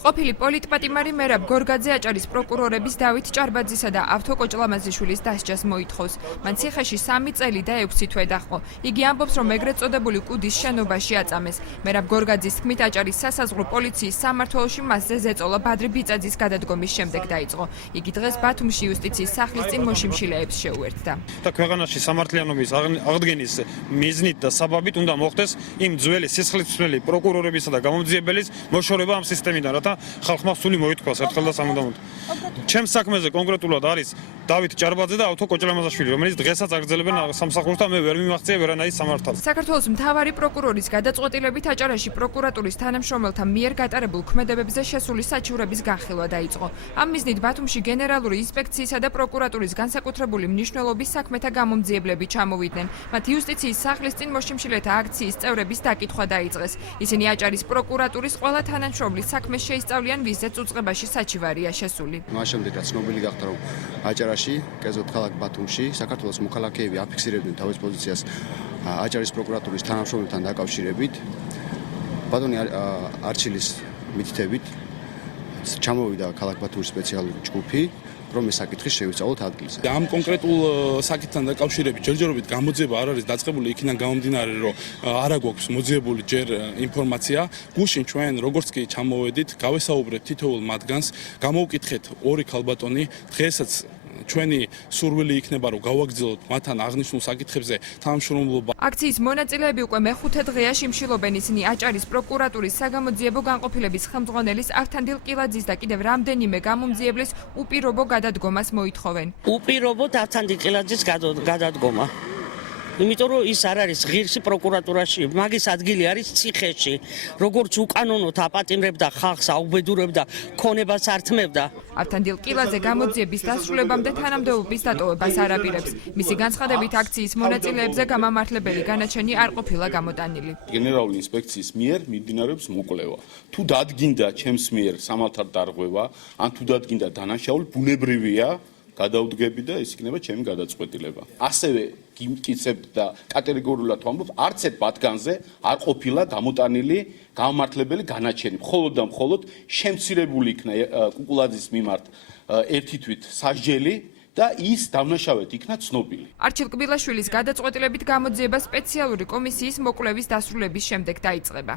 ყოფილი პოლიტპატიმარი მერაბ გორგაძე აჭარის პროკურორების დავით ჭარბაძისა და ავთო კოჭლამაზიშვილის დასჯას მოითხოვს. მან ციხეში 3 წელი და 6 თვე დაჰყო. იგი ამბობს, რომ ეგრეთ წოდებული კუდის შენობაში აწამეს. მერაბ გორგაძის თქმით, აჭარის სასაზღვრო პოლიციის სამმართველოში მასზე ზეწოლა ბადრი ბიწაძის გადადგომის შემდეგ დაიწყო. იგი დღეს ბათუმში იუსტიციის სახლის წინ მოშიმშილეებს შეუერთდა. და ქვეყანაში სამართლიანობის აღდგენის მიზნით და საბაბით უნდა მოხდეს იმ ძველი სისხლისმცემელი პროკურორებისა და გამომძიებელის მოშორება ამ სისტემიდან, რათა ხალხმა სული მოითქვას ერთხელ და სამუდამოდ. ჩემს საქმეზე კონკრეტულად არის დავით ჭარბაძე და ავთო კოჭლამაზაშვილი, რომელიც დღესაც აგრძელებენ სამსახურს და მე ვერ მიმაღწია ვერანაირ სამართალს. საქართველოს მთავარი პროკურორის გადაწყვეტილებით აჭარაში პროკურატურის თანამშრომელთა მიერ გატარებულ ქმედებებზე შესული საჩივრების განხილვა დაიწყო. ამ მიზნით ბათუმში გენერალური ინსპექციისა და პროკურატურის განსაკუთრებული მნიშვნელობის საქმეთა გამომძიებლები ჩამოვიდნენ. მათ იუსტიციის სახლის წინ მოშიმშილეთა აქციის წევრების დაკითხვა დაიწყეს. ისინი აჭარის პროკურატურის ყველა თანამშრომლის საქმეს შეისწავლიან, ვიზეც უწყებაში საჩივარია შესული. მას შემდეგ რაც ცნობილი გახდა, რომ აჭარაში, კერძოდ ქალაქ ბათუმში, საქართველოს მოქალაქეები აფიქსირებდნენ თავის პოზიციას აჭარის პროკურატურის თანამშრომლებთან დაკავშირებით, ბატონი არჩილის მითითებით ჩამოვიდა ქალაქ ბათუმის სპეციალური ჯგუფი, რომ ეს საკითხი შევისწავლოთ ადგილზე. ამ კონკრეტულ საკითხთან დაკავშირებით ჯერჯერობით გამოძიება არ არის დაწყებული იქიდან გამომდინარე, რომ არ აქვს მოძიებული ჯერ ინფორმაცია. გუშინ ჩვენ როგორც კი ჩამოვედით, გავესაუბრეთ თითოეულ მათგანს, გამოვკითხეთ 2 ქალბატონი, დღესაც ჩვენი სურვილი იქნება, რომ გავაგრძელოთ მათთან აღნიშნულ საკითხებზე თანამშრომლობა. აქციის მონაწილეები უკვე მე-5 დღეა შიმშილობენ. ისინი აჭარის პროკურატურის საგამოძიებო განყოფილების ხელმძღვანელის ავთანდილ კილაძის და კიდევ რამდენიმე გამომძიებლის უპირობო გადადგომას მოითხოვენ. უპირობოდ ავთანდილ კილაძის გადადგომა. იმიტომ რომ ის არ არის ღირსი პროკურატურაში, მაგის ადგილი არის ციხეში. როგორც უკანონოდ აპატიმრებდა ხალხს, აუბედურებდა, ქონებას ართმევდა. ავთანდილ კილაძე გამოძიების დასრულებამდე თანამდებობის დატოვებას არ აპირებს. მისი განცხადებით, აქციის მონაწილეებზე გამამართლებელი განაჩენი არ ყოფილა გამოტანილი. გენერალური ინსპექციის მიერ მიმდინარეობს მოკვლევა. თუ დადგინდა ჩემს მიერ სამართალ დარღვევა, ან თუ დადგინდა დანაშაული, ბუნებრივია გადაუდგები და ის იქნება ჩემი გადაწყვეტილება. ასევე გიმტკიცებთ და კატეგორიულად ვამბობ, არც ერთ მათგანზე არ ყოფილა გამოტანილი გამამართლებელი განაჩენი. მხოლოდ და მხოლოდ შემცირებული იქნა კუკულაძის მიმართ ერთი თვით სასჯელი და ის დამნაშავედ იქნა ცნობილი. არჩილ კბილაშვილის გადაწყვეტილებით გამოძიება სპეციალური კომისიის მოკვლევის დასრულების შემდეგ დაიწყება.